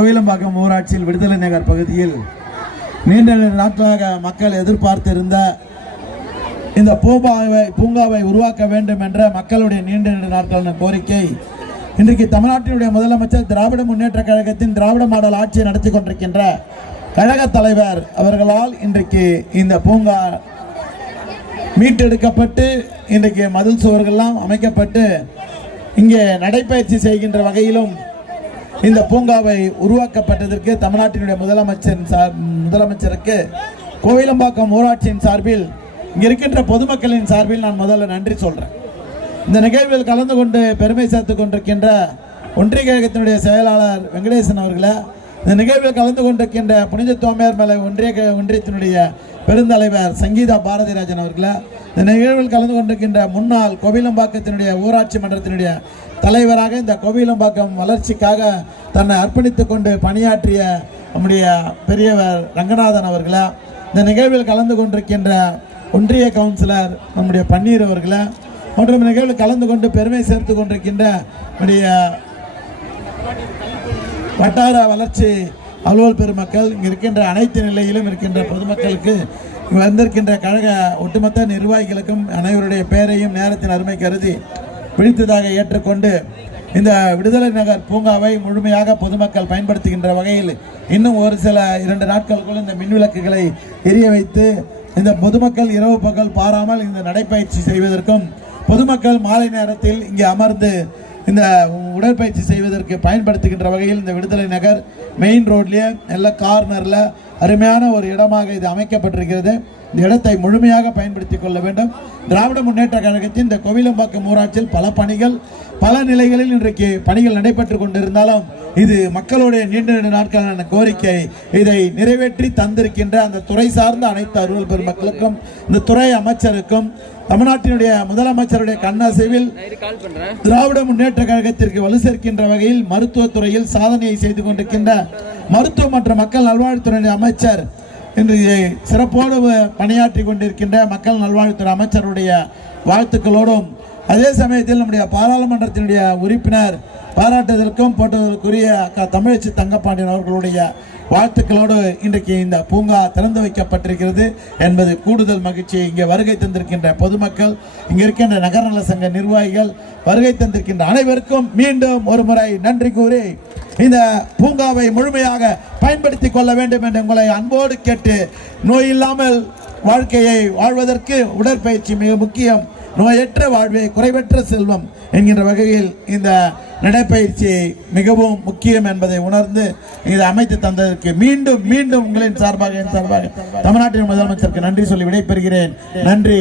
கோவிலம்பாக்கம் ஊராட்சியில் விடுதலை நகர் பகுதியில் நீண்ட நாட்களாக மக்கள் எதிர்பார்த்திருந்த இந்த பூங்காவை உருவாக்க வேண்டும் என்ற மக்களுடைய நீண்ட நாட்களான கோரிக்கை இன்றைக்கு தமிழ்நாட்டினுடைய முதலமைச்சர் திராவிட முன்னேற்ற கழகத்தின் திராவிட மாடல் ஆட்சியை நடத்தி கொண்டிருக்கின்ற கழக தலைவர் அவர்களால் இன்றைக்கு இந்த பூங்கா மீட்டெடுக்கப்பட்டு இன்றைக்கு மதில் சுவர்கள்லாம் அமைக்கப்பட்டு இங்கே நடைபயிற்சி செய்கின்ற வகையிலும் இந்த பூங்காவை உருவாக்கப்பட்டதற்கு தமிழ்நாட்டினுடைய முதலமைச்சருக்கு கோவிலம்பாக்கம் ஊராட்சியின் சார்பில் இங்கே இருக்கின்ற பொதுமக்களின் சார்பில் நான் முதல்ல நன்றி சொல்கிறேன். இந்த நிகழ்வில் கலந்து கொண்டு பெருமை சேர்த்து கொண்டிருக்கின்ற ஒன்றிய கழகத்தினுடைய செயலாளர் வெங்கடேசன் அவர்களை, இந்த நிகழ்வில் கலந்து கொண்டிருக்கின்ற புனித தோமையார் மலை ஒன்றியத்தினுடைய பெருந்தலைவர் சங்கீதா பாரதிராஜன் அவர்களை, இந்த நிகழ்வில் கலந்து கொண்டிருக்கின்ற முன்னாள் கோவிலம்பாக்கத்தினுடைய ஊராட்சி மன்றத்தினுடைய தலைவராக இந்த கோவிலம்பாக்கம் வளர்ச்சிக்காக தன்னை அர்ப்பணித்துக் கொண்டு பணியாற்றிய நம்முடைய பெரியவர் ரங்கநாதன் அவர்களை, இந்த நிகழ்வில் கலந்து கொண்டிருக்கின்ற ஒன்றிய கவுன்சிலர் நம்முடைய பன்னீர் அவர்களை மற்றும் நிகழ்வில் கலந்து கொண்டு பெருமை சேர்த்து கொண்டிருக்கின்ற நம்முடைய வட்டார வளர்ச்சி அலுவல் பெருமக்கள், இங்கே இருக்கின்ற அனைத்து நிலையிலும் இருக்கின்ற பொதுமக்களுக்கு வந்திருக்கின்ற கழக ஒட்டுமொத்த நிர்வாகிகளுக்கும் அனைவருடைய பெயரையும் நேரத்தின் அருமை கருதி பிடித்ததாக ஏற்றுக்கொண்டு இந்த விடுதலை நகர் பூங்காவை முழுமையாக பொதுமக்கள் பயன்படுத்துகின்ற வகையில் இன்னும் ஒரு சில 2 நாட்களுக்குள் இந்த மின்விளக்குகளை எரிய வைத்து இந்த பொதுமக்கள் இரவு பகல் பாராமல் இந்த நடைப்பயிற்சி செய்வதற்கும் பொதுமக்கள் மாலை நேரத்தில் இங்கே அமர்ந்து இந்த உடற்பயிற்சி செய்வதற்கு பயன்படுத்துகின்ற வகையில் இந்த விடுதலை நகர் மெயின் ரோட்லேயே நல்ல கார்னரில் அருமையான ஒரு இடமாக இது அமைக்கப்பட்டிருக்கிறது. இந்த இடத்தை முழுமையாக பயன்படுத்தி கொள்ள வேண்டும். திராவிட முன்னேற்ற கழகத்தின் இந்த கோவிலம்பாக்கம் ஊராட்சியில் பல பணிகள் பல நிலைகளில் இன்றைக்கு பணிகள் நடைபெற்று கொண்டிருந்தாலும் இது மக்களுடைய நீண்ட நாட்களான கோரிக்கை. இதை நிறைவேற்றி தந்திருக்கின்ற அந்த துறை சார்ந்த அனைத்து அலுவல் பெருமக்களுக்கும் இந்த துறை அமைச்சருக்கும் தமிழ்நாட்டினுடைய முதலமைச்சருடைய கண்ணாசைவில் திராவிட முன்னேற்ற கழகத்திற்கு வலு சேர்க்கின்ற வகையில் மருத்துவத்துறையில் சாதனையை செய்து கொண்டிருக்கின்ற மருத்துவ மற்றும் மக்கள் நல்வாழ்வுத்துறை அமைச்சர் இன்று சிறப்போடு பணியாற்றி கொண்டிருக்கின்ற மக்கள் நல்வாழ்வுத்துறை அமைச்சருடைய வாழ்த்துக்களோடும் அதே சமயத்தில் நம்முடைய பாராளுமன்றத்தினுடைய உறுப்பினர் பாராட்டுதலுக்கும் போட்டதற்குரிய தமிழச்சி தங்கப்பாண்டியன் அவர்களுடைய வாழ்த்துக்களோடு இன்றைக்கு இந்த பூங்கா திறந்து வைக்கப்பட்டிருக்கிறது என்பது கூடுதல் மகிழ்ச்சி. இங்கே வருகை தந்திருக்கின்ற பொதுமக்கள், இங்கே இருக்கின்ற நகர நல சங்க நிர்வாகிகள், வருகை தந்திருக்கின்ற அனைவருக்கும் மீண்டும் ஒரு முறை நன்றி கூறி இந்த பூங்காவை முழுமையாக பயன்படுத்தி கொள்ள வேண்டும் என்று உங்களை அன்போடு கேட்டு, நோய் இல்லாமல் வாழ்க்கையை வாழ்வதற்கு உடற்பயிற்சி மிக முக்கியம், நோயற்ற வாழ்வே குறைவற்ற செல்வம் என்கின்ற வகையில் இந்த நடைப்பயிற்சி மிகவும் முக்கியம் என்பதை உணர்ந்து இதை அமைத்து தந்ததற்கு மீண்டும் மீண்டும் உங்களின் சார்பாக தமிழ்நாட்டின் முதலமைச்சருக்கு நன்றி சொல்லி விடைபெறுகிறேன். நன்றி.